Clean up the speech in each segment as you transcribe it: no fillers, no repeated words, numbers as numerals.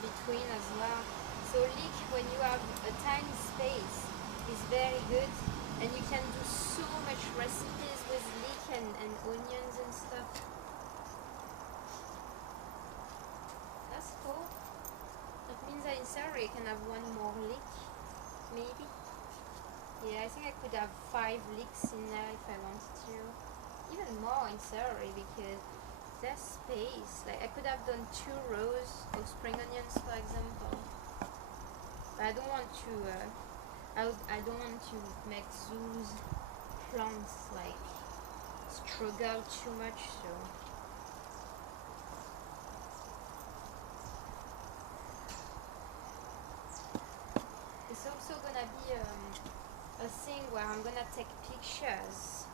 between as well. So leek, when you have a tiny space, is very good, and you can do so much recipes with leek and onions and stuff. That's cool. That means that in celery I can have one more leek, maybe. Yeah, I think I could have 5 leeks in there if I wanted to. Even more in celery because there's space. Like I could have done 2 rows of spring onions, for example. But I don't want to. I don't want to make those plants like struggle too much. So. It's also gonna be a thing where I'm gonna take pictures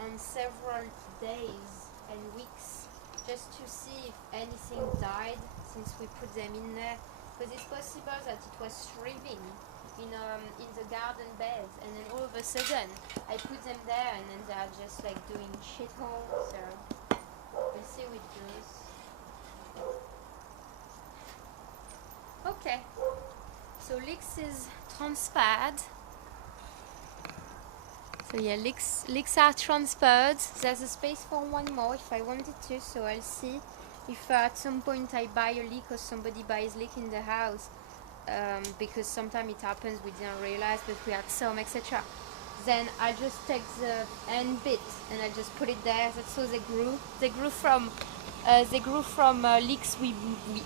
on several days and weeks just to see if anything died since we put them in there, because it's possible that it was thriving in the garden beds and then all of a sudden I put them there and then they're just like doing shithole. So we'll see how it goes. Okay, so leeks is transferred. So yeah, leeks are transferred. There's a space for one more if I wanted to, so I'll see if at some point I buy a leek or somebody buys leek in the house, because sometimes it happens we didn't realize, but we had some, etc. Then I just take the end bit and I just put it there. That's how they grew. They grew from leeks we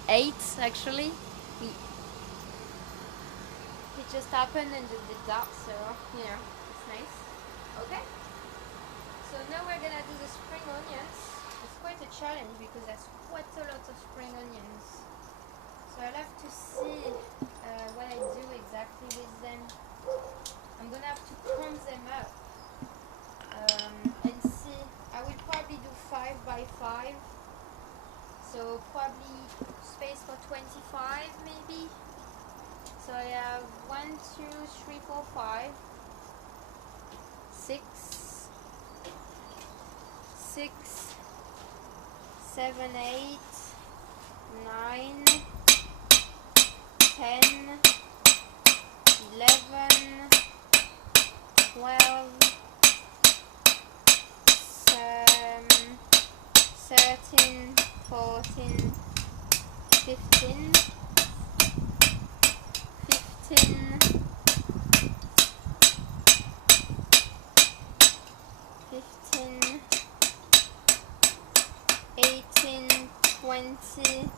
ate actually. It just happened and just did that, so yeah, it's nice. Okay, so now we're gonna do the spring onions. It's quite a challenge because there's quite a lot of spring onions. So I'll have to see what I do exactly with them. I'm gonna have to count them up and see. I will probably do 5 by 5. So probably space for 25 maybe. So I have 1, 2, 3, 4, 5, 6, 7, 8, 9, 10, 11, 12, 13, 14, 15, 18, 20,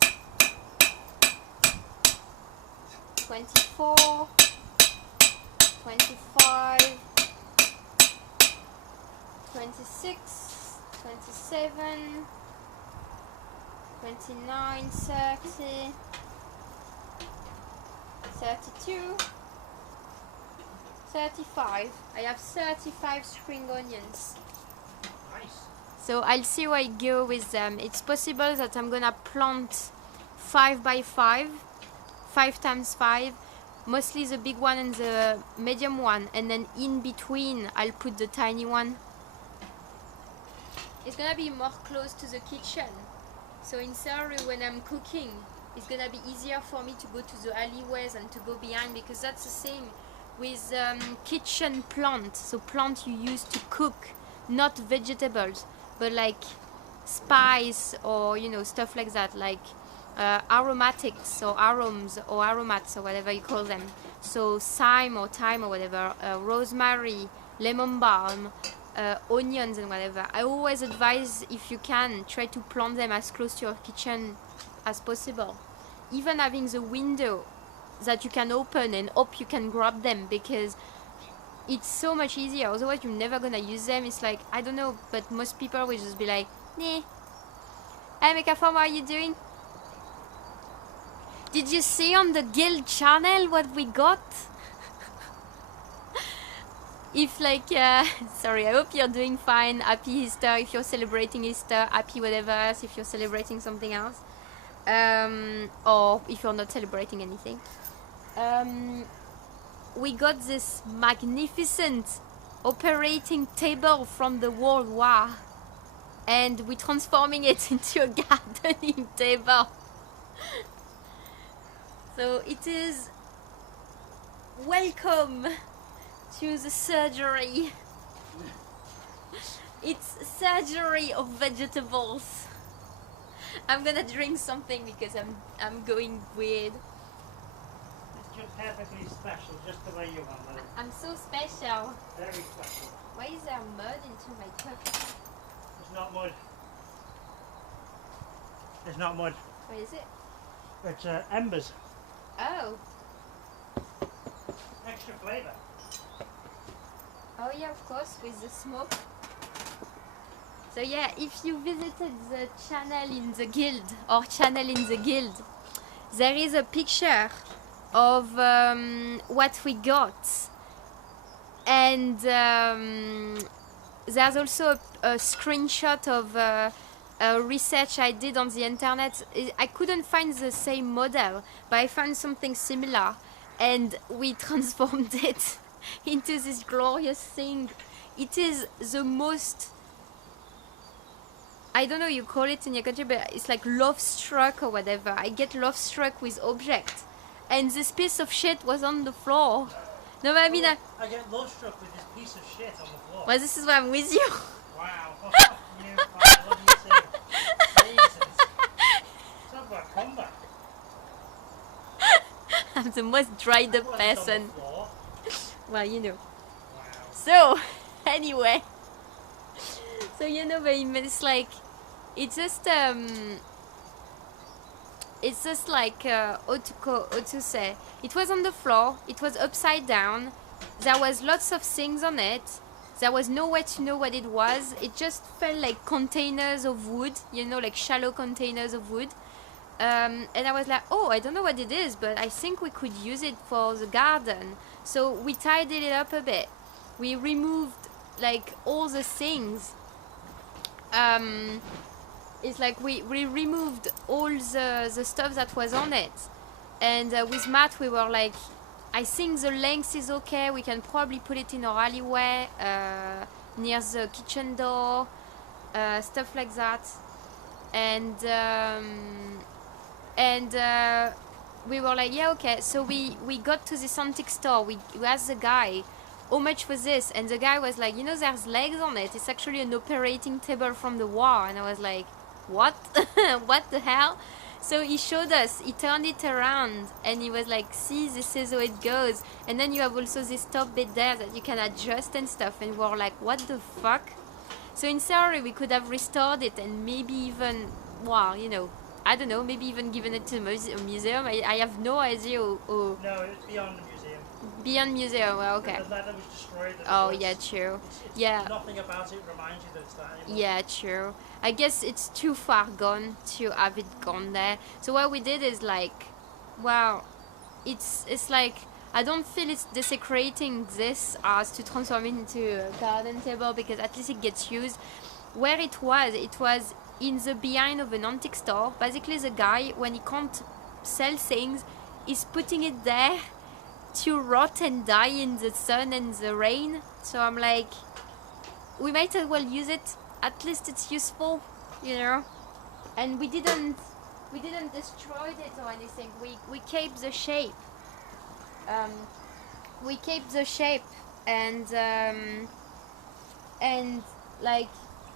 24, 25, 26, 27, 29, 30, 32, 35. I have 35 spring onions. Nice. So I'll see where I go with them. It's possible that I'm gonna plant 5 by 5, 5 times 5, mostly the big one and the medium one, and then in between I'll put the tiny one. It's gonna be more close to the kitchen. So in theory, when I'm cooking, it's gonna be easier for me to go to the alleyways and to go behind, because that's the same with kitchen plant. So plant you use to cook, not vegetables, but like spice or stuff like that, like aromatics or aroms or aromats or whatever you call them. So thyme or whatever, rosemary, lemon balm, onions and whatever. I always advise, if you can, try to plant them as close to your kitchen as possible. Even having the window that you can open and hope you can grab them, because it's so much easier. Otherwise you're never gonna use them. It's like, I don't know, but most people will just be like, nah. Hey Mekaform, what are you doing? Did you see on the guild channel what we got? If like, sorry, I hope you're doing fine. Happy Easter if you're celebrating Easter. Happy whatever else if you're celebrating something else. Or if you're not celebrating anything. We got this magnificent operating table from the World War. And we're transforming it into a gardening table. So it is welcome to the surgery. It's surgery of vegetables. I'm gonna drink something because I'm going weird. It's just perfectly special, just the way you are, Mother. I'm so special. Very special. Why is there mud into my cup? It's not mud. It's not mud. What is it? It's embers. Oh. Extra flavour. Oh yeah, of course, with the smoke. So yeah, if you visited the channel in the guild, or channel in the guild, there is a picture of what we got. And there's also a screenshot of a research I did on the internet. I couldn't find the same model, but I found something similar. And we transformed it into this glorious thing. It is the most, I don't know you call it in your country, but it's like love struck or whatever. I get love struck with object, and this piece of shit was on the floor. No, but I mean, I get love struck with this piece of shit on the floor. well, this is why I'm with you. Wow. Oh, you, I love you too. Jesus. Talk about comeback. I'm the most dried up That wasn't on the person. floor. Well, you know. Wow. So, anyway. So, you know, but it's like, it's just like, how to say, it was on the floor, it was upside down, there was lots of things on it, there was no way to know what it was, it just felt like containers of wood, you know, like shallow containers of wood. And I was like, oh, I don't know what it is, but I think we could use it for the garden. So we tidied it up a bit. We removed like all the things. It's like we removed all the stuff that was on it. And with Matt, we were like, I think the length is okay. We can probably put it in our alleyway near the kitchen door, stuff like that. And we were like, yeah, okay. So we got to this antique store. We asked the guy, how much was this? And the guy was like, you know, there's legs on it. It's actually an operating table from the war. And I was like, what? What the hell? So he showed us, he turned it around, and he was like, see, this is how it goes. And then you have also this top bit there that you can adjust and stuff. And we were like, what the fuck? So in theory, we could have restored it and maybe even, well, you know, I don't know, maybe even given it to a museum. I have no idea. No, it's beyond the museum. Beyond museum, well, okay. The leather was destroyed. Oh, yeah, true. Yeah. Nothing about it reminds you that it's that anymore. Yeah, true. I guess it's too far gone to have it gone there. So what we did is like, wow, it's like, I don't feel it's desecrating this as to transform it into a garden table, because at least it gets used. Where it was in the behind of an antique store. Basically the guy, when he can't sell things, is putting it there to rot and die in the sun and the rain. So I'm like, we might as well use it, at least it's useful, you know. And we didn't destroy it or anything. We kept the shape. We kept the shape, and like,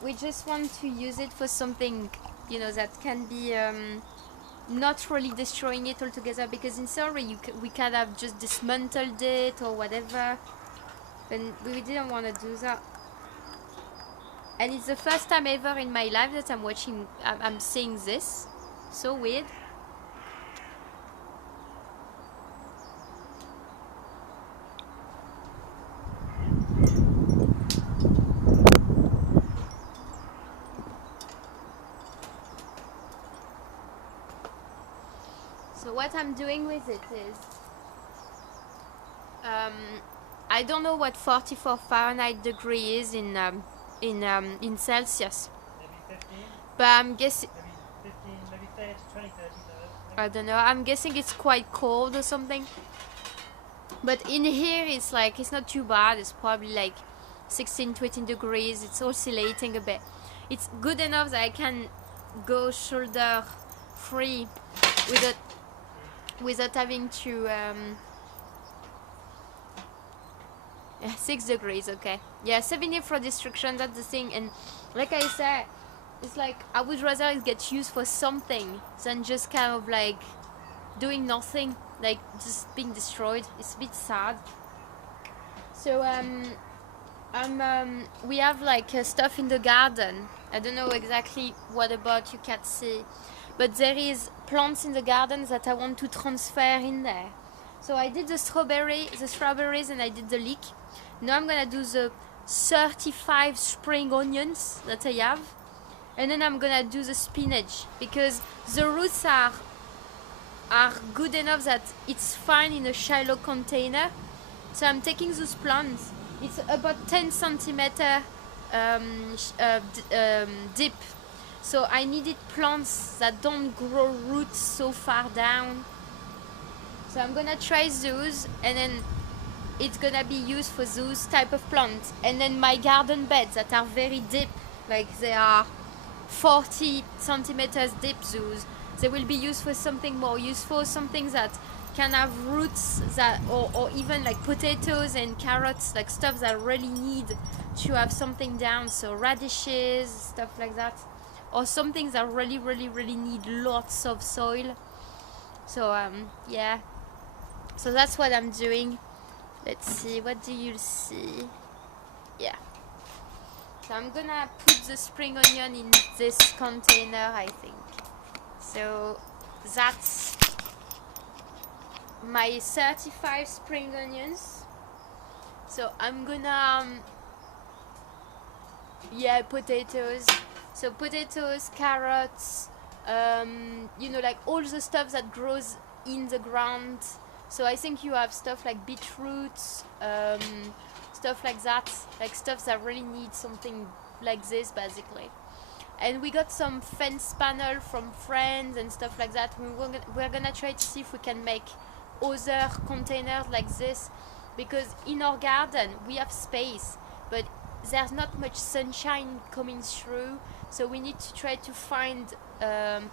we just want to use it for something, you know, that can be not really destroying it altogether, because in theory we could have just dismantled it or whatever, and we didn't want to do that. And it's the first time ever in my life that I'm seeing this. So weird. So what I'm doing with it is, I don't know what 44 Fahrenheit degree is in Celsius. Maybe 15? But I'm guessing, Maybe 15, maybe 30, 20, 30, 30. I don't know, I'm guessing it's quite cold or something. But in here it's like, it's not too bad, it's probably like 16 to 18 degrees, it's oscillating a bit. It's good enough that I can go shoulder free without having to 6 degrees. Okay, yeah, 70 for destruction, that's the thing. And like I said, it's like I would rather it get used for something than just kind of like doing nothing, like just being destroyed. It's a bit sad. So we have like stuff in the garden. I don't know exactly what about you can't see, but there is plants in the garden that I want to transfer in there. So I did the strawberries, and I did the leek. Now I'm gonna do the 35 spring onions that I have, and then I'm gonna do the spinach, because the roots are good enough that it's fine in a shallow container. So I'm taking those plants. It's about 10 centimeter deep. So I needed plants that don't grow roots so far down. So I'm gonna try those, and then it's gonna be used for those type of plants. And then my garden beds that are very deep, like they are 40 centimeters deep, those they will be used for something more useful, something that can have roots, that or even like potatoes and carrots, like stuff that really need to have something down. So radishes, stuff like that, or some things that really need lots of soil. So yeah, so that's what I'm doing. Let's see, what do you see? Yeah, so I'm gonna put the spring onion in this container, I think. So that's my 35 spring onions. So I'm gonna yeah, potatoes. So potatoes, carrots, you know, like all the stuff that grows in the ground. So I think you have stuff like beetroots, stuff like that, like stuff that really needs something like this basically. And we got some fence panel from friends and stuff like that. We're gonna try to see if we can make other containers like this, because in our garden we have space, but there's not much sunshine coming through, so we need to try to find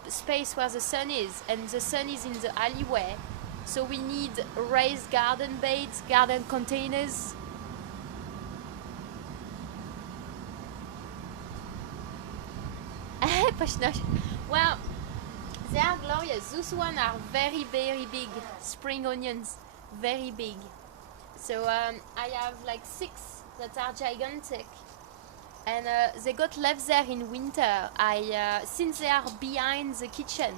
space where the sun is, and the sun is in the alleyway, so we need raised garden beds, garden containers. Well, they are glorious. Those ones are very big spring onions, very big. So I have like 6 that are gigantic, and they got left there in winter. Since they are behind the kitchen,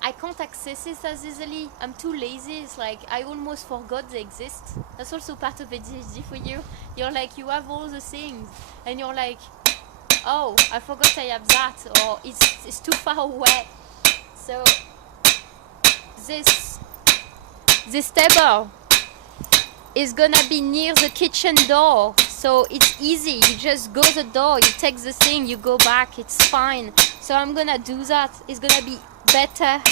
I can't access it as easily. I'm too lazy. It's like I almost forgot they exist. That's also part of ADHD for you. You're like, you have all the things, and you're like, oh, I forgot I have that, or it's too far away. So this table is gonna be near the kitchen door, so it's easy. You just go the door, you take the thing, you go back, it's fine. So I'm gonna do that. It's gonna be better.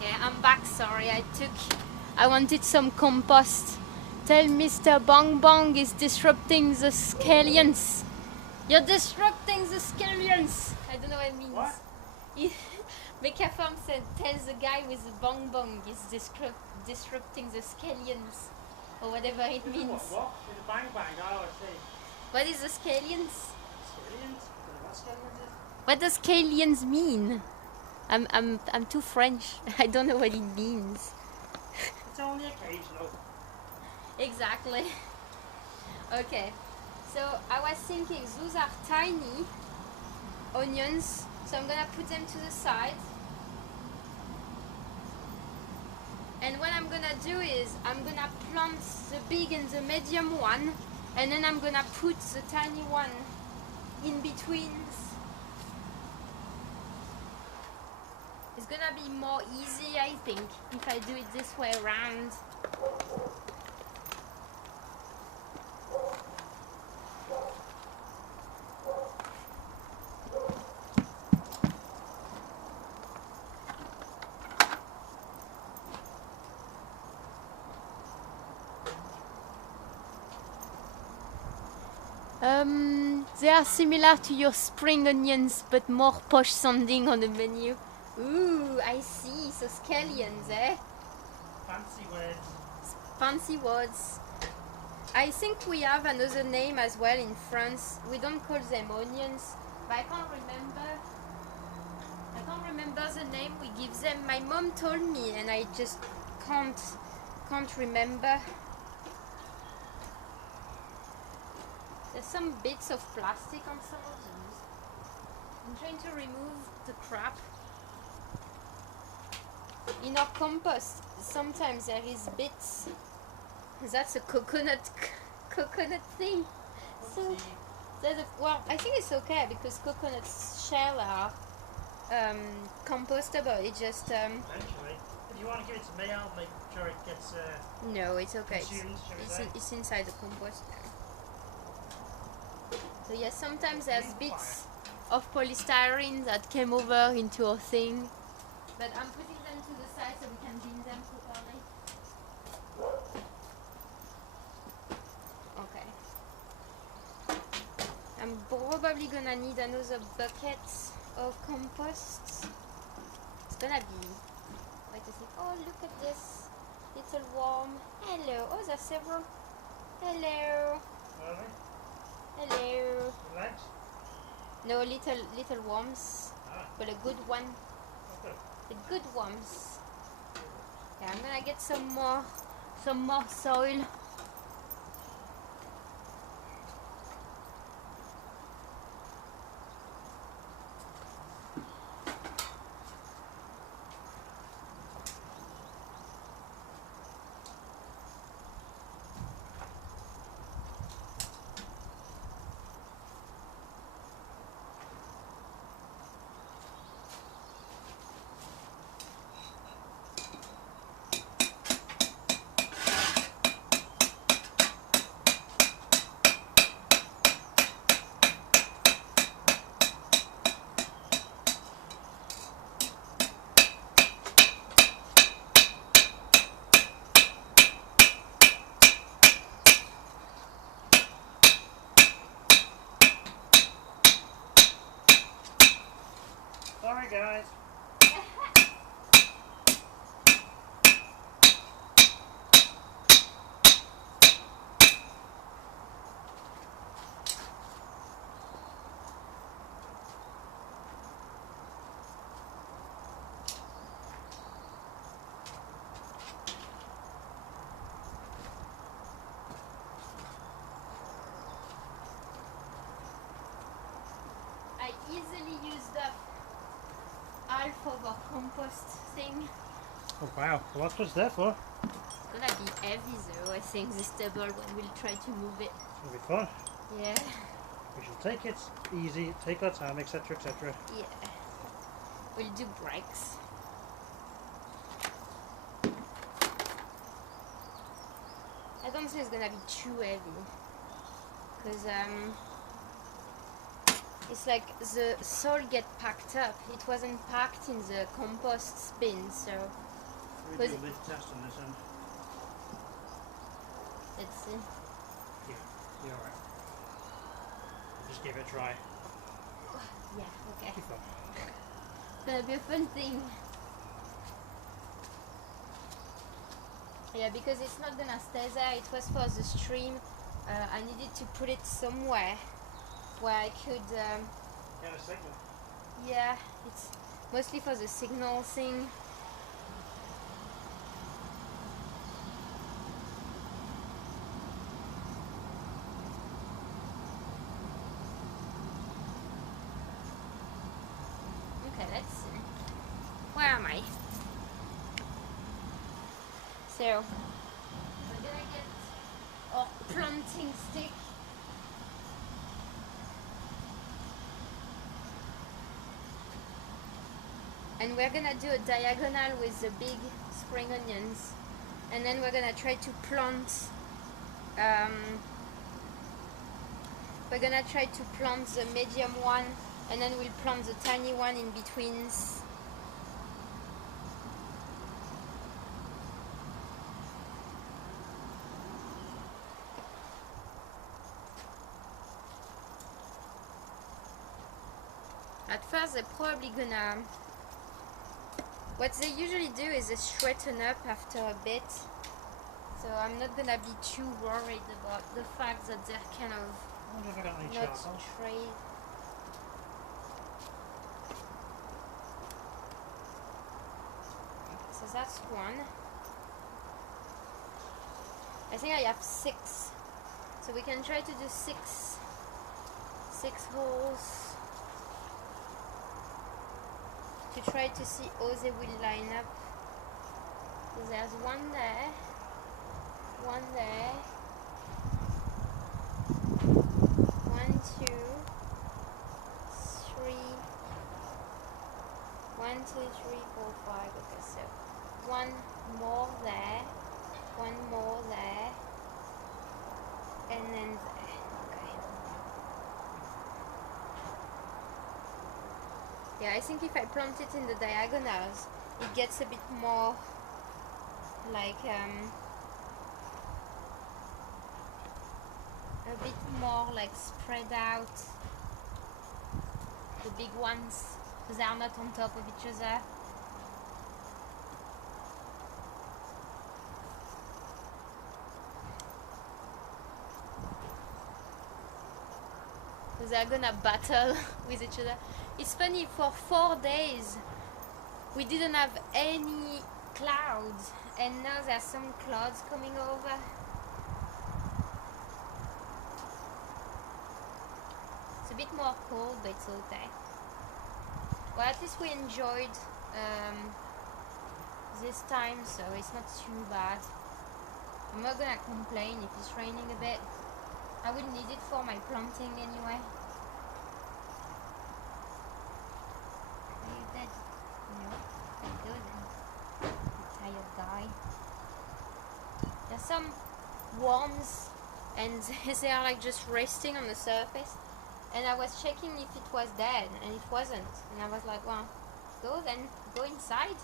Okay, I'm back. Sorry, I wanted some compost. Tell Mr. Bong Bong is disrupting the scallions. You're disrupting the scallions. I don't know what it means. What? Mecaform said, tells the guy with the bong bong is disrupting the scallions. Or whatever it means. What? In the bang bang, oh, I see. What is the scallions? Scallions? I don't know what scallions is. What does scallions mean? I'm too French. I don't know what it means. It's only occasional. Exactly. Okay. So I was thinking those are tiny onions. So I'm gonna put them to the side. And what I'm gonna do is I'm gonna plant the big and the medium one, and then I'm gonna put the tiny one in between. It's gonna be more easy, I think, if I do it this way around. They are similar to your spring onions, but more posh sounding on the menu. Ooh, I see. So scallions, eh? Fancy words. Fancy words. I think we have another name as well in France. We don't call them onions, but I can't remember the name we give them. My mom told me, and I just can't remember. There's some bits of plastic on some of these. I'm trying to remove the crap. In our compost, sometimes there is bits. That's a coconut thing. So well, I think it's okay because coconut shell are compostable. It just Eventually. If you want to give it to me, I'll make sure it gets no, it's okay. consumed, shall we say. It's inside the compost. So yes, sometimes there's bits of polystyrene that came over into our thing. But I'm putting them to the side so we can bin them properly. Okay. I'm probably gonna need another bucket of compost. It's gonna be... Wait a second. Oh, look at this little worm. Hello. Oh, there's several. Hello. Really? Hello. Relax. No, little worms, but a good one. Okay. The good worms. Yeah, I'm gonna get some more soil. Sorry, guys. I easily used up half of our compost thing. Oh wow, well, that's what it's there for. It's gonna be heavy though, I think, this table when we'll try to move it. It'll be fun. Yeah. We should take it easy, take our time, etc., etc. Yeah. We'll do breaks. I don't think it's gonna be too heavy. Because it's like the soil get packed up. It wasn't packed in the compost bin, so We do a lid test on this end. Let's see. Yeah, you're alright. Just give it a try. Yeah, okay. Keep on. It's gonna be a fun thing. Yeah, because it's not gonna stay there. It was for the stream. I needed to put it somewhere where I could. Get a signal. Yeah, it's mostly for the signal thing. Okay, let's see. Where am I? So, we're gonna get our planting stick. And we're gonna do a diagonal with the big spring onions. And then we're gonna try to plant the medium one, and then we'll plant the tiny one in between. At first they're probably gonna, what they usually do is they straighten up after a bit. So I'm not gonna be too worried about the fact that they're kind of I wonder if I got any not charcoal. straight. So that's one. I think I have 6. So we can try to do 6 holes to try to see how they will line up. So there's one there, one there, 1, 2, 3, 1, 2, 3, 4, 5. Okay, so one more there, one more there, and then there. Okay. Yeah, I think if I plant it in the diagonals, it gets a bit more like spread out. The big ones, because they are not on top of each other. So they're gonna battle with each other. It's funny, for 4 days we didn't have any clouds, and now there's some clouds coming over. It's a bit more cold, but it's okay. Well, at least we enjoyed this time, so it's not too bad. I'm not gonna complain if it's raining a bit. I will need it for my planting anyway. Are you dead? No. Go then. You tired guy. There's some worms, and they are like just resting on the surface. And I was checking if it was dead, and it wasn't. And I was like, well, go then, go inside.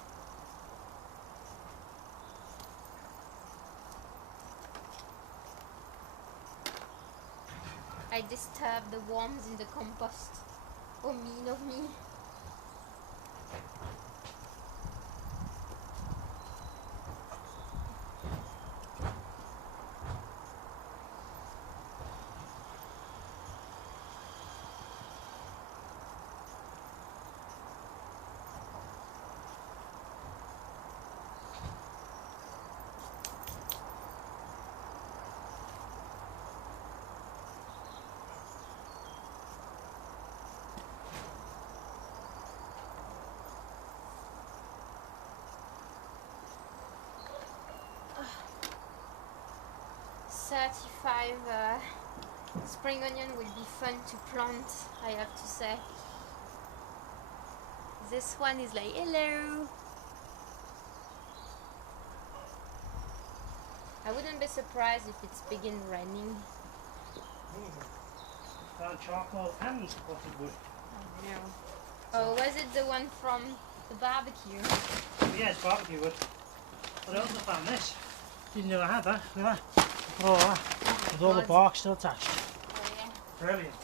I disturbed the worms in the compost. Oh, mean of me. Spring onion will be fun to plant, I have to say. This one is like, hello. I wouldn't be surprised if it's begin raining. Found charcoal and potted wood. Oh no. Oh, was it the one from the barbecue? Yeah, it's barbecue wood. But I also found this. Didn't know I had that. Look at that. Look at all that. With all the bark still attached. Oh, yeah. Brilliant.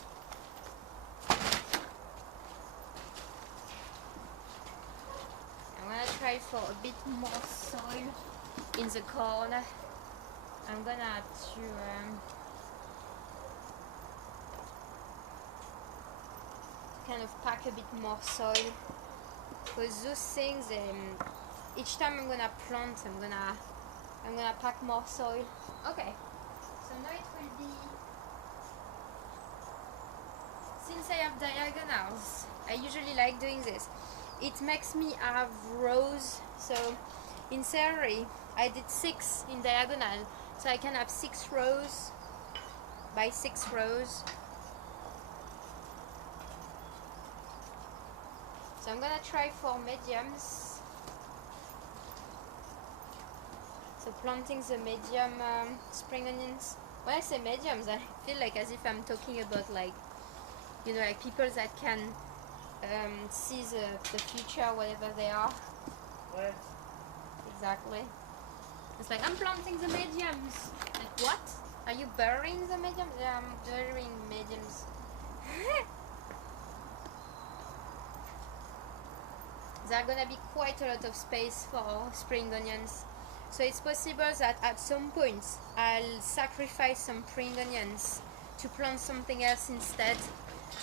I'm gonna try for a bit more soil in the corner. I'm gonna have to kind of pack a bit more soil, because those things, each time I'm gonna plant, I'm gonna pack more soil. Okay, so now it will be, since I have diagonals, I usually like doing this. It makes me have rows, so in theory I did 6 in diagonal, so I can have 6 rows by 6 rows. So I'm gonna try for mediums. So planting the medium spring onions. When I say mediums, I feel like as if I'm talking about, like, you know, like people that can see the future, whatever they are. Where? Exactly. It's like, I'm planting the mediums. Like, what? Are you burying the mediums? Yeah, I'm burying mediums. There's gonna be quite a lot of space for spring onions. So it's possible that at some point I'll sacrifice some spring onions to plant something else instead,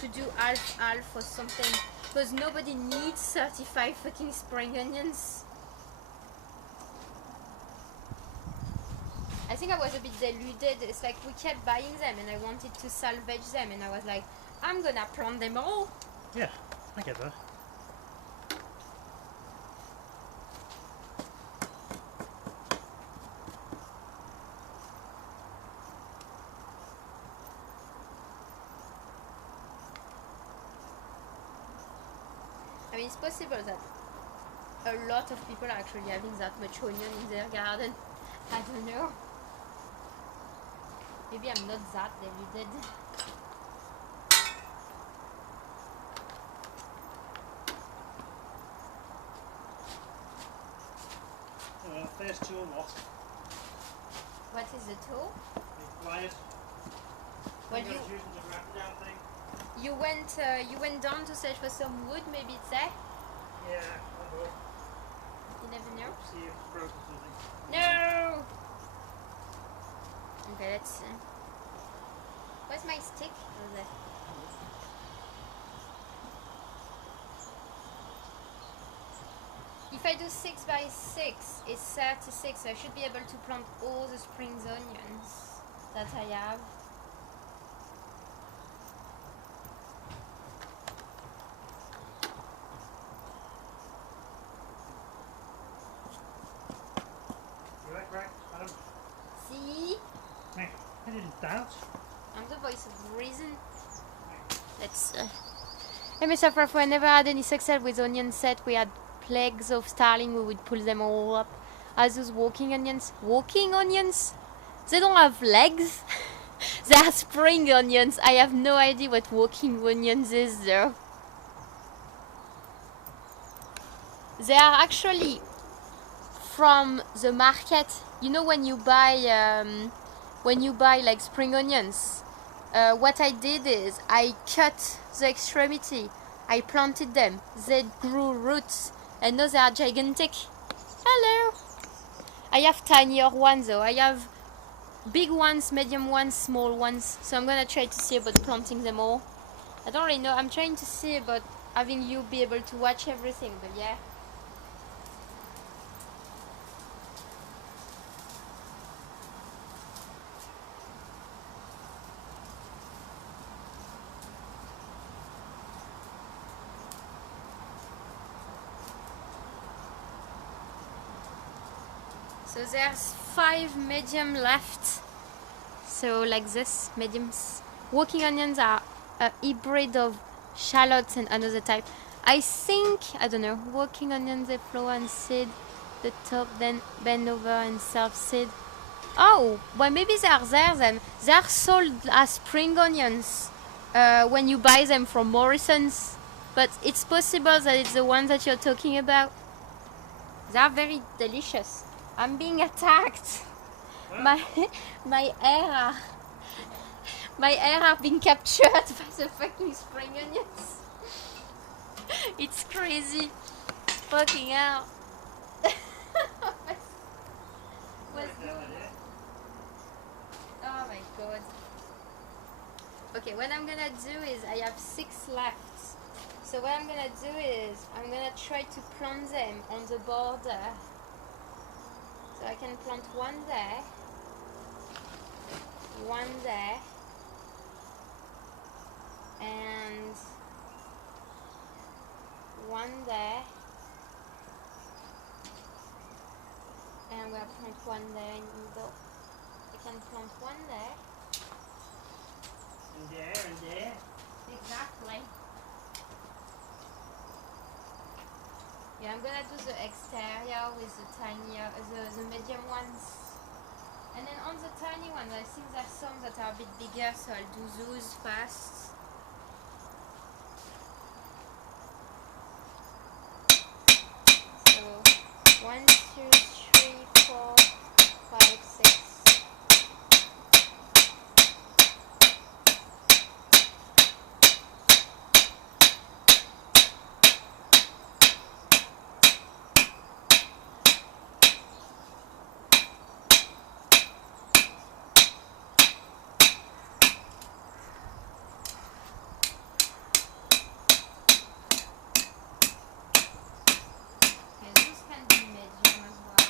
to do half or something, because nobody needs 35 fucking spring onions. I think I was a bit deluded. It's like we kept buying them and I wanted to salvage them, and I was like, I'm gonna plant them all. Yeah, I get that. I mean, it's possible that a lot of people are actually having that much onion in their garden. I don't know. Maybe I'm not that deluded. First tool what? What is the tool? The pliers. Well, Using the wrap down thing. you went down to search for some wood. Maybe it's there. Yeah, I will. You never know. See if it's broken something. No. Okay, let's see. Where's my stick? Oh, there. If I do 6 by 6, it's 36. I should be able to plant all the spring onions that I have. Right, Adam. See? Hey, I didn't doubt. I'm the voice of reason. Let's. Hey, Mr. Prof, I never had any success with onion set. We had plagues of starling. We would pull them all up. As those walking onions. Walking onions? They don't have legs. They are spring onions. I have no idea what walking onions is, though. They are actually from the market. You know, when you buy like spring onions, what I did is I cut the extremity, I planted them, they grew roots, and now they are gigantic. Hello! I have tinier ones though. I have big ones, medium ones, small ones, so I'm gonna try to see about planting them all. I don't really know. I'm trying to see about having you be able to watch everything, but yeah. So there's 5 medium left. So like this, mediums. Walking onions are a hybrid of shallots and another type. I think, I don't know, walking onions, they flower and seed the top, then bend over and serve seed. Oh, well maybe they are there then. They are sold as spring onions when you buy them from Morrison's. But it's possible that it's the ones that you're talking about. They are very delicious. I'm being attacked. Huh? My hair are being captured by the fucking spring onions. It's crazy. Fucking hell. What's going on? Oh my god. Okay, what I'm gonna do is I have 6 left. So what I'm gonna do is I'm gonna try to plant them on the border. So I can plant one there, and one there, and I'm gonna plant one there in the middle. I can plant one there. And there. Exactly. Yeah, I'm gonna do the exterior with the tinier, the medium ones. And then on the tiny ones, I think there's some that are a bit bigger, so I'll do those first. So 1, 2, 3, 4, 5, 6. Okay, those can be medium as well.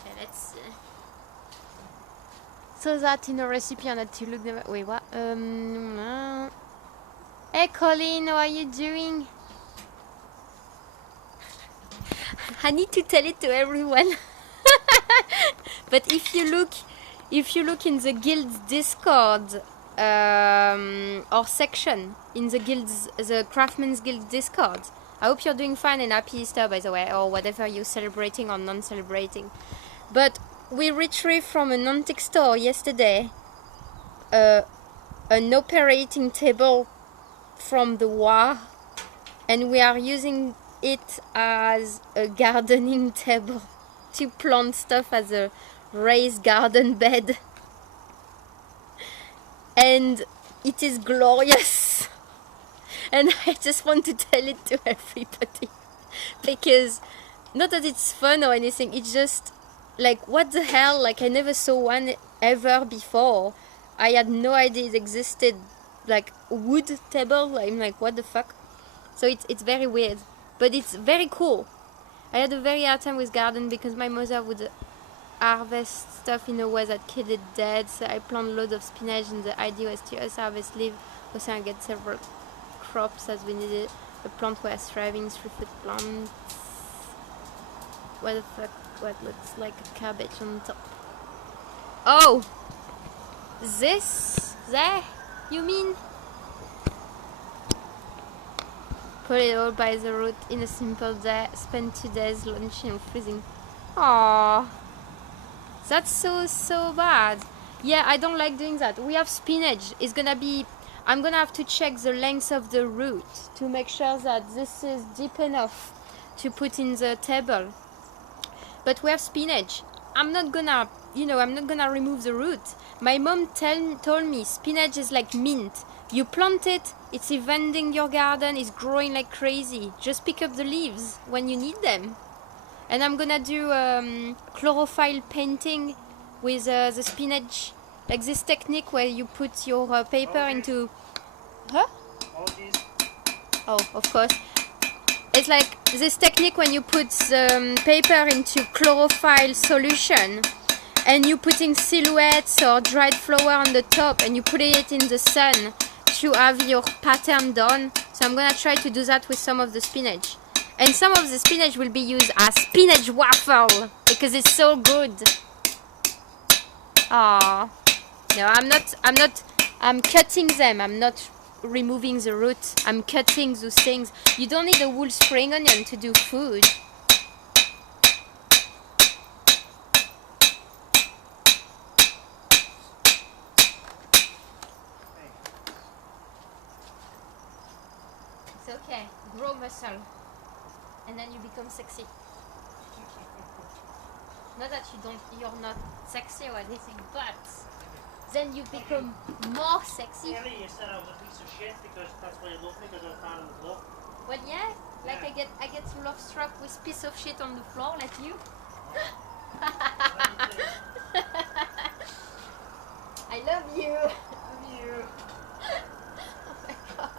Okay, let's see. So that in a recipe I had to look them. Wait, what? Hey Colin, how are you doing? I need to tell it to everyone. But if you look in the guild's Discord or section in the Craftsman's Guild Discord, I hope you're doing fine and happy Easter, by the way, or whatever you're celebrating or non-celebrating. But we retrieved from an antique store yesterday an operating table from the war, and we are using it as a gardening table to plant stuff as a raised garden bed, and it is glorious. And I just want to tell it to everybody because not that it's fun or anything, it's just like, what the hell, like I never saw one ever before. I had no idea it existed, like wood table. I'm like, what the fuck? So it's very weird, but it's very cool. I had a very hard time with garden because my mother would harvest stuff in a way that killed it dead. So I plant loads of spinach, and the idea was to also harvest leaves, also I get several crops as we needed. The plant was thriving, 3-foot plant. What the fuck? What looks like a cabbage on top? Oh! This? There? You mean? Put it all by the root in a simple day. Spend 2 days launching and freezing. Aww. That's so bad. Yeah, I don't like doing that. We have spinach. It's gonna be... I'm gonna have to check the length of the root to make sure that this is deep enough to put in the table. But we have spinach. I'm not gonna remove the root. My mom told me spinach is like mint. You plant it, it's invading your garden, it's growing like crazy. Just pick up the leaves when you need them. And I'm gonna do chlorophyll painting with the spinach. Like this technique where you put your paper into... Huh? Oh, of course. It's like this technique when you put paper into chlorophyll solution and you putting silhouettes or dried flower on the top and you put it in the sun to have your pattern done. So I'm gonna try to do that with some of the spinach. And some of the spinach will be used as spinach waffle because it's so good. Ah, no, I'm cutting them. I'm not removing the root. I'm cutting those things. You don't need a whole spring onion to do food. It's okay. Grow muscle. and then you become sexy. Not that you're not sexy or anything, but then you become more sexy. Earlier you said I was a piece of shit because that's why you love me, because I was down on the floor. Well, yeah, like Yeah. I get love struck with piece of shit on the floor, like you. I love you. Love you. Oh my god.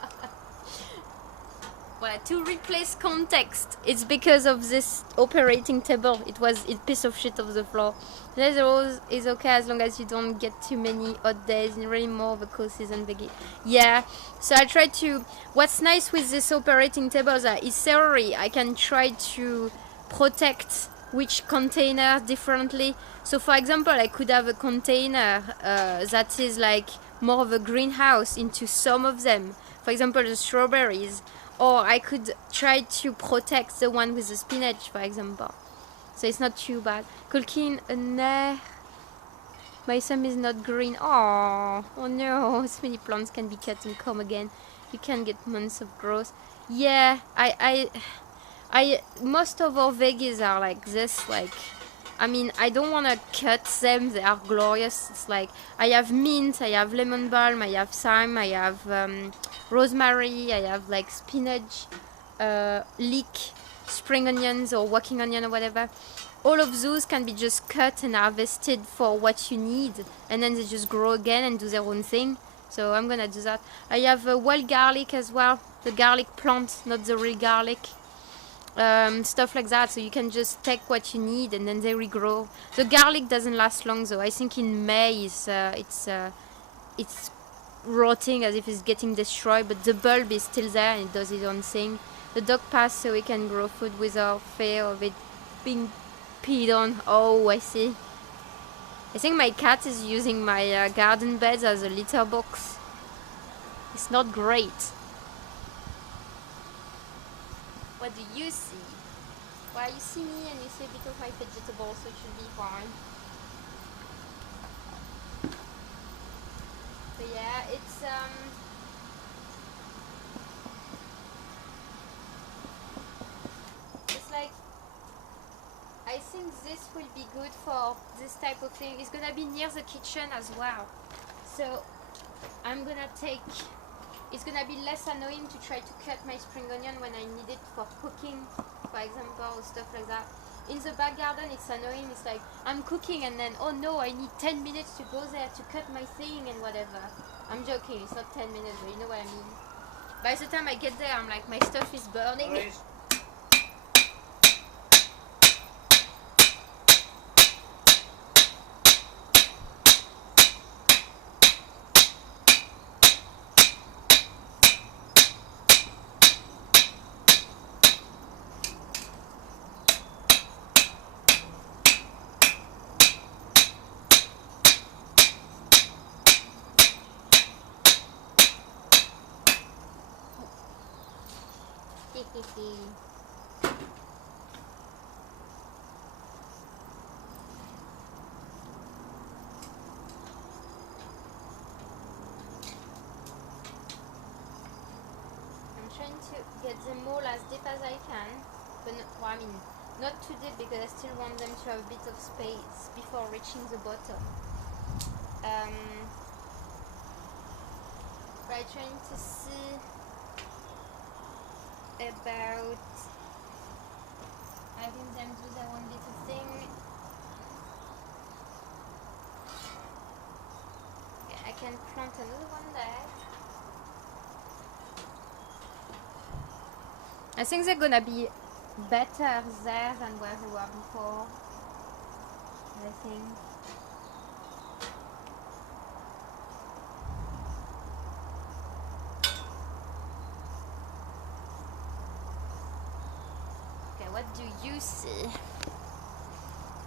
Well, to replace context, it's because of this operating table. It was a piece of shit off the floor. Leather rose is okay as long as you don't get too many hot days and really more of a cool season veggie. Yeah, so I try to. What's nice with this operating table is theory. I can try to protect which container differently. So for example, I could have a container that is like more of a greenhouse into some of them. For example, the strawberries. Or I could try to protect the one with the spinach, for example. So it's not too bad. Cooking nah. My thumb is not green. Oh no. So many plants can be cut and come again. You can get months of growth. Yeah, I most of our veggies are like this. Like, I mean, I don't want to cut them. They are glorious. It's like I have mint, I have lemon balm, I have thyme, I have rosemary, I have like spinach, leek, spring onions or walking onion or whatever. All of those can be just cut and harvested for what you need, and then they just grow again and do their own thing. So I'm gonna do that. I have wild garlic as well, the garlic plant, not the real garlic. Stuff like that, so you can just take what you need and then they regrow. The garlic doesn't last long though. I think in May it's rotting as if it's getting destroyed, but the bulb is still there and it does its own thing. The dog pass so we can grow food without fear of it being peed on. Oh, I see. I think my cat is using my garden beds as a litter box. It's not great. What do you see? Well, you see me and you see a bit of my vegetables, so it should be fine. So yeah, it's like, I think this will be good for this type of thing. It's gonna be near the kitchen as well. So I'm gonna take. It's gonna be less annoying to try to cut my spring onion when I need it for cooking, for example, or stuff like that. In the back garden, it's annoying. It's like I'm cooking and then, oh no, I need 10 minutes to go there to cut my thing and whatever. I'm joking, it's not 10 minutes, but you know what I mean. By the time I get there, I'm like, my stuff is burning. Boys. Trying to get them all as deep as I can, but not, well, I mean, not too deep because I still want them to have a bit of space before reaching the bottom. But I'm trying to see about having them do their own little thing. Okay, I can plant another one there. I think they're gonna be better there than where they were before. I think. Okay, what do you see?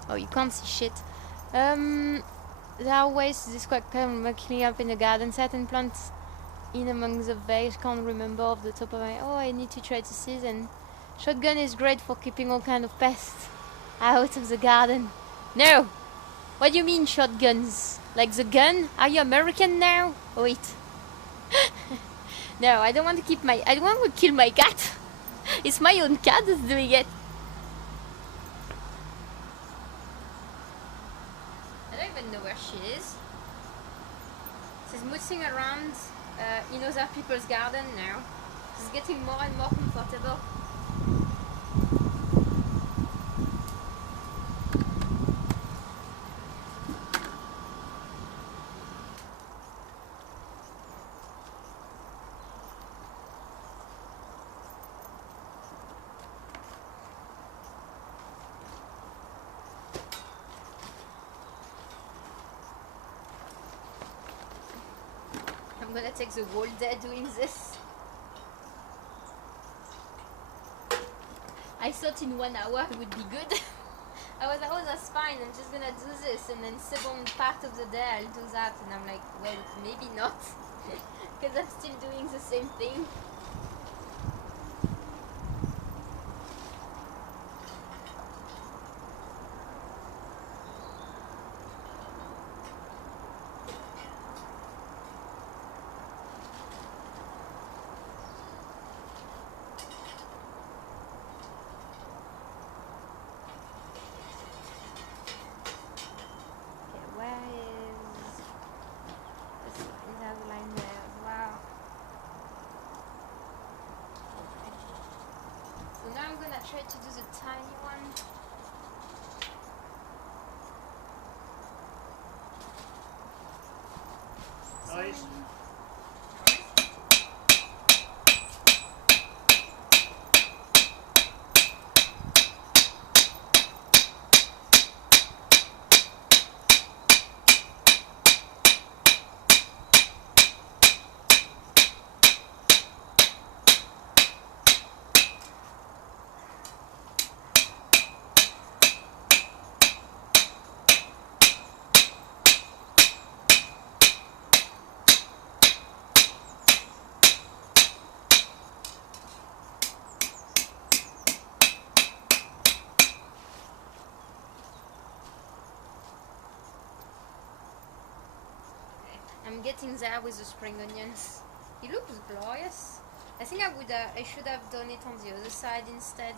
Oh, you can't see shit. There are ways to describe kind of cleaning up in the garden. Certain plants in among the veg, can't remember off the top of my. Oh, I need to try to see them. Shotgun is great for keeping all kind of pests out of the garden. No! What do you mean shotguns? Like the gun? Are you American now? Oh, wait. No, I don't want to keep my. I don't want to kill my cat. It's my own cat that's doing it. I don't even know where she is. She's mooching around in other people's garden now. She's getting more and more comfortable. I'm gonna take the whole day doing this. I thought in 1 hour it would be good. I was like, oh, that's fine, I'm just gonna do this, and then second part of the day I'll do that, and I'm like, well, maybe not, because I'm still doing the same thing. Try to do the tiny one. Nice. I'm getting there with the spring onions. It looks glorious. I think I should have done it on the other side instead,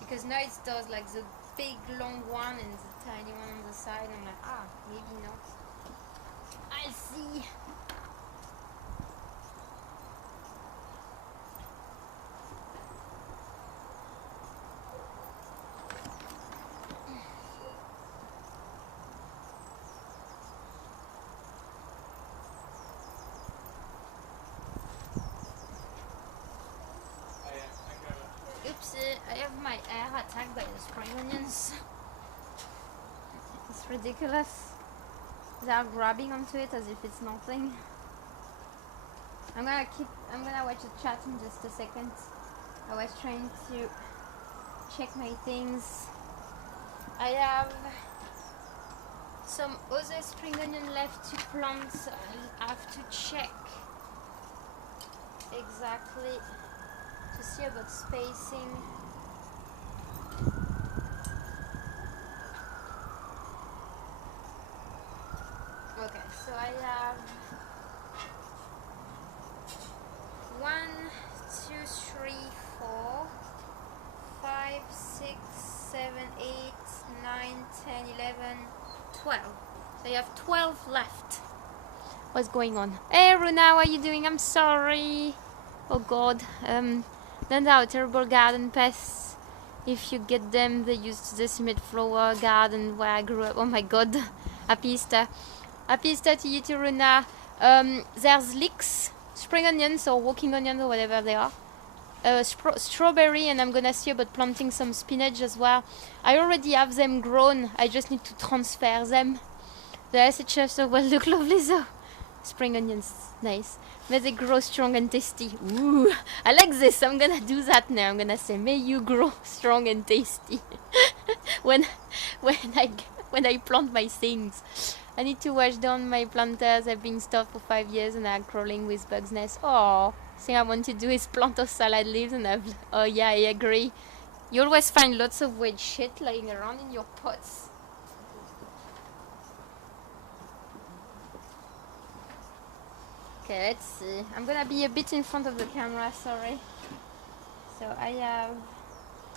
because now it does like the big long one and the tiny one on the side. I'm like, ah, maybe not. I'll see. Oopsie, I have my hair attacked by the spring onions. It's ridiculous. They are grabbing onto it as if it's nothing. I'm gonna watch the chat in just a second. I was trying to check my things. I have some other spring onion left to plant, so I have to check exactly to see about spacing. Okay, so I have 1, 2, 3, 4, 5, 6, 7, 8, 9, 10, 11, 12. So I have 12 left. What's going on? Hey Runa, how are you doing? I'm sorry. Oh god. Then there are terrible garden pests. If you get them, they used to decimate flower garden where I grew up. Oh my god. Happy Easter. Happy Easter to you too, Runa. There's leeks, spring onions or walking onions or whatever they are. Strawberry, and I'm gonna see about planting some spinach as well. I already have them grown. I just need to transfer them. The SHFs will look lovely though. Spring onions, nice. May they grow strong and tasty. Ooh, I like this. I'm gonna do that now. I'm gonna say, may you grow strong and tasty. when I plant my things. I need to wash down my planters. I've been stuffed for 5 years and I'm crawling with bugs' nests. Oh, thing I want to do is plant those salad leaves, and oh yeah, I agree. You always find lots of weird shit lying around in your pots. Okay, let's see. I'm gonna be a bit in front of the camera, sorry. So I have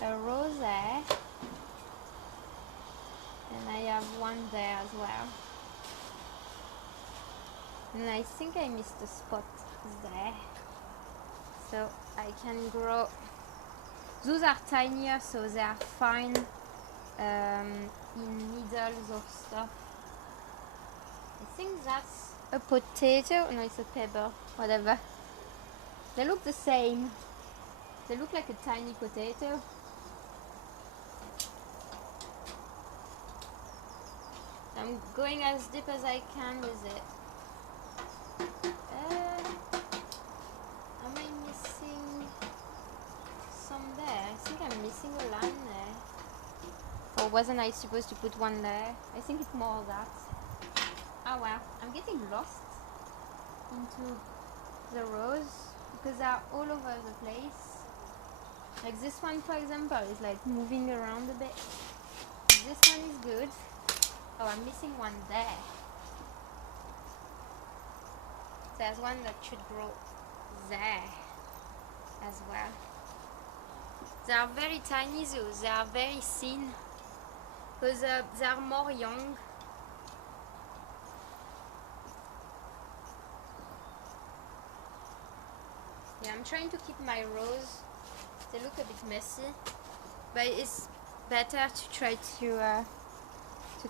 a row there, and I have one there as well. And I think I missed a spot there. So I can grow. Those are tinier, so they are fine in needles or stuff. I think that's a potato. No, it's a pepper. Whatever. They look the same. They look like a tiny potato. I'm going as deep as I can with it. Am I missing some there? I think I'm missing a line there. Or wasn't I supposed to put one there? I think it's more that. Oh wow, I'm getting lost into the rows because they are all over the place. Like this one, for example, is like moving around a bit. This one is good. Oh, I'm missing one there. There's one that should grow there as well. They are very tiny though, they are very thin because they are more young. Yeah, I'm trying to keep my rows. They look a bit messy, but it's better to try to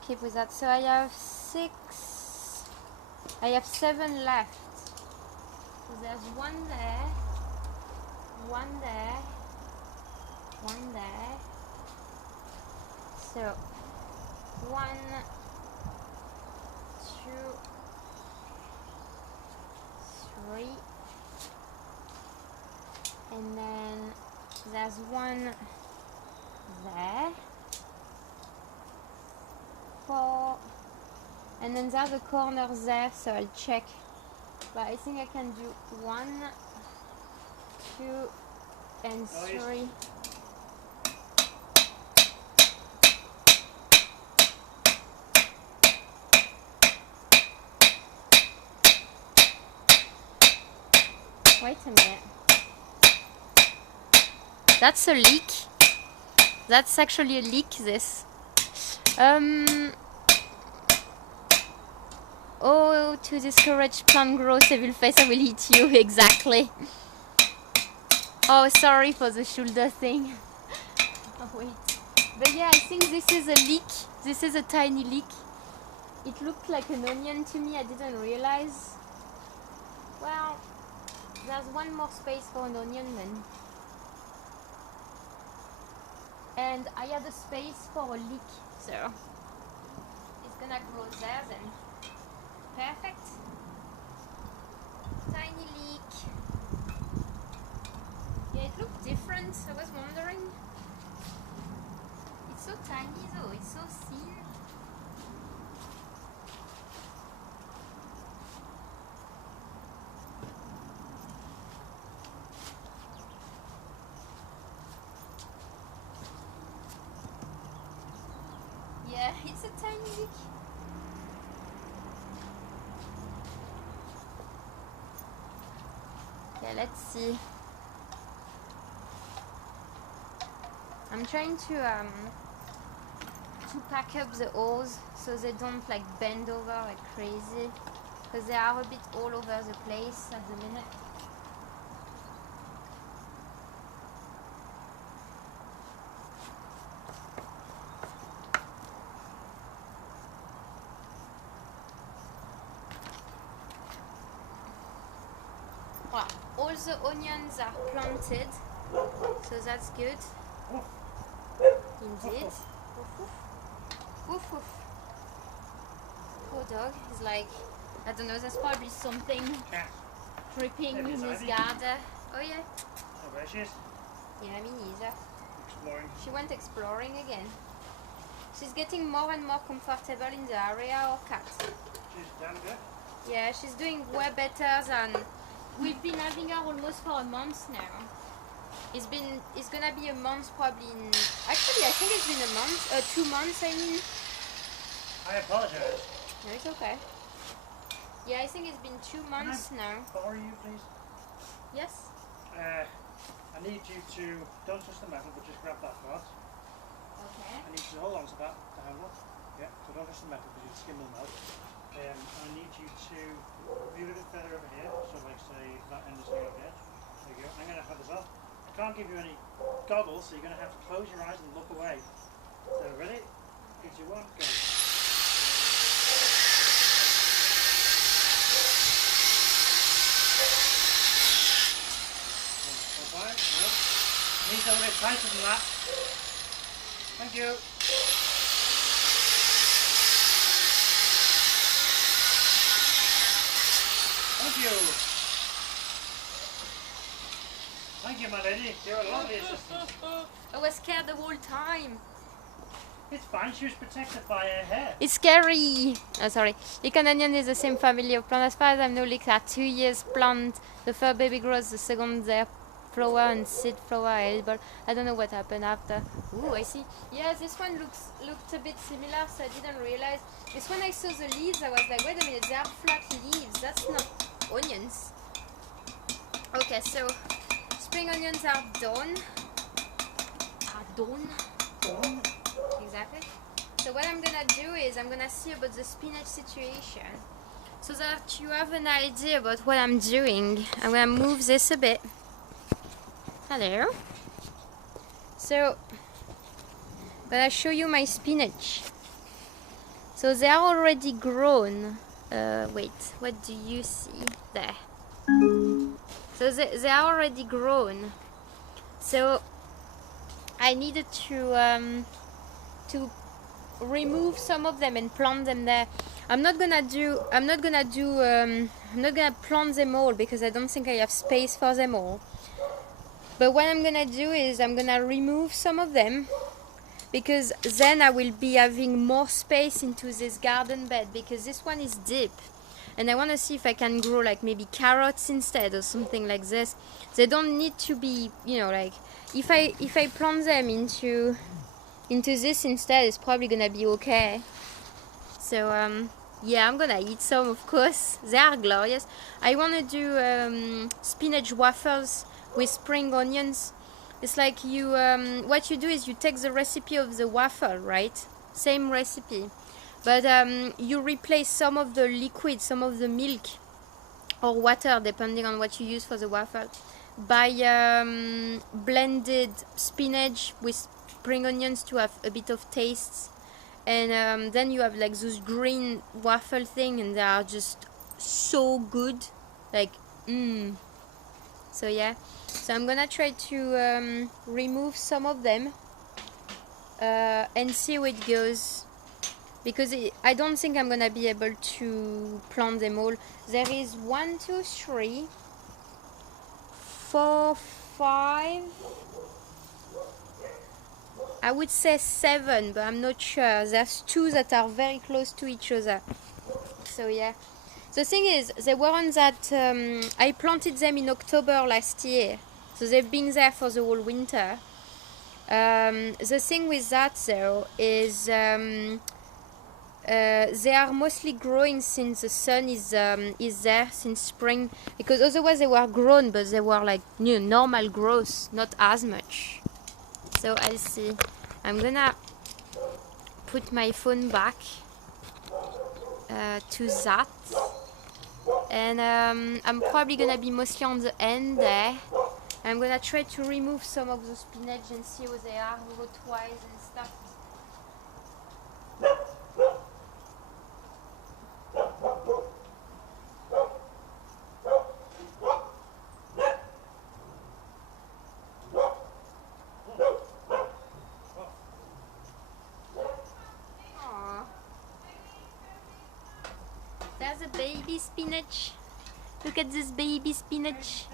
keep with that. So I have 7 left. So there's one there, one there, one there. So 1, 2, 3, and then there's one there, 4, and then there's a corner there, so I'll check. But I think I can do 1, 2, and 3. Wait a minute. That's a leak. That's actually a leak, this. Oh, to discourage plant growth, evil face, I will hit you. Exactly. Oh, sorry for the shoulder thing. Oh, wait. But yeah, I think this is a leak. This is a tiny leak. It looked like an onion to me. I didn't realize. Well, there's one more space for an onion then. And I had a space for a leek, so it's gonna grow there then. Perfect. Tiny leek. Yeah, it looked different. I was wondering. It's so tiny though, it's so thin. Yeah, it's a tiny leek. Okay, let's see. I'm trying to pack up the oars so they don't like bend over like crazy, because they are a bit all over the place at the minute. Well, all the onions are planted, so that's good. Indeed. Woof woof. Woof woof. Poor dog is like, I don't know, there's probably something creeping in his garden. Oh yeah. Oh, there she is. Yeah, me neither. Exploring. She went exploring again. She's getting more and more comfortable in the area, our cat. She's damn good. Yeah, she's doing way better than... We've been having her almost for a month now. It's gonna be a month probably in... Actually, I think it's been a month, 2 months I mean. I apologize. No, it's okay. Yeah, I think it's been 2 months now. Can I borrow you, please? Yes? I need you to, don't touch the metal, but just grab that part. Okay. I need you to hold on to that, the handle. Yeah, so don't touch the metal because your skin will melt. I need you to be a little bit further over here, so like say that end is here on the edge. There you go. I'm going to have this off. I can't give you any goggles, so you're going to have to close your eyes and look away. So ready? 3, 2, 1, go. Needs a little bit tighter than that. Thank you. Thank you. Thank you, my lady. You're a lovely assistant. I was scared the whole time. It's fine. She was protected by her hair. It's scary. Oh, sorry. Lichen onion is the same family of plant. As far as I know, leeks are 2 years plant. The first baby grows, the second their flower and seed flower are edible. I don't know what happened after. Ooh, I see. Yeah, this one looked a bit similar, so I didn't realize. This when I saw the leaves, I was like, wait a minute, they are flat leaves. That's not onions. Okay, so spring onions are done. Done. Exactly. So what I'm gonna do is I'm gonna see about the spinach situation. So that you have an idea about what I'm doing, I'm gonna move this a bit. Hello. So I'm gonna show you my spinach. So they are already grown. Wait, what do you see there? So they are already grown. So I needed to remove some of them and plant them there. I'm not gonna plant them all because I don't think I have space for them all. But what I'm gonna do is I'm gonna remove some of them because then I will be having more space into this garden bed because this one is deep. And I want to see if I can grow like maybe carrots instead or something like this. They don't need to be, you know, like if I plant them into this instead, it's probably gonna be okay. So yeah, I'm gonna eat some, of course. They are glorious. I want to do spinach waffles with spring onions. It's like you what you do is you take the recipe of the waffle, right? Same recipe. But you replace some of the liquid, some of the milk or water, depending on what you use for the waffle, by blended spinach with spring onions to have a bit of taste. And then you have like those green waffle thing, and they are just so good. Like, So yeah, so I'm gonna try to remove some of them and see how it goes. Because I don't think I'm gonna be able to plant them all. There is 1, 2, 3, 4, 5. I would say 7, but I'm not sure. There's 2 that are very close to each other. So yeah. The thing is, they weren't that. I planted them in October last year, so they've been there for the whole winter. The thing with that though is. They are mostly growing since the sun is there since spring, because otherwise they were grown, but they were like normal growth, not as much. So I'll see. I'm gonna put my phone back to that, and I'm probably gonna be mostly on the end there. I'm gonna try to remove some of the spinach and see how they are root-wise and stuff. There's a baby spinach. Look at this baby spinach.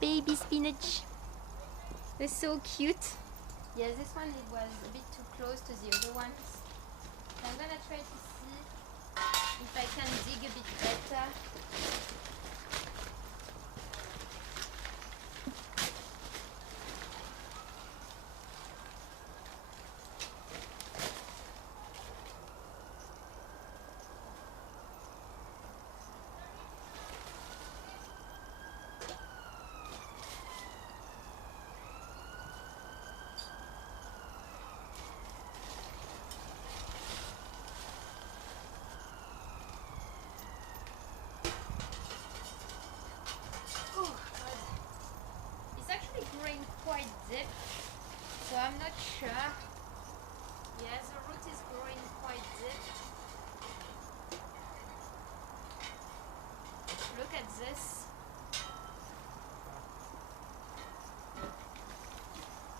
Baby spinach. It's so cute. Yeah, this one it was a bit too close to the other ones. So I'm gonna try to see if I can dig a bit better.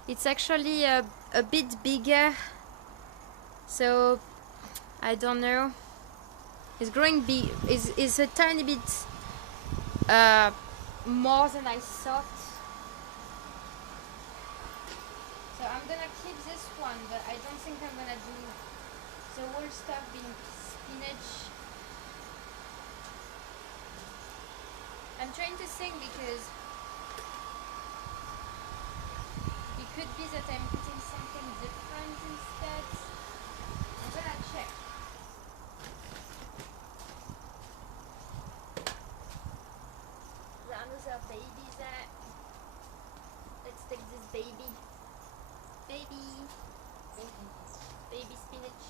It's actually a bit bigger, so I don't know. It's growing big. Is a tiny bit more than I thought. So I'm gonna keep this one, but I don't think I'm gonna do the whole stuff being spinach. I'm trying to think because it could be that I'm putting something different instead. I'm gonna check. There's another baby there. Let's take this baby. Baby spinach.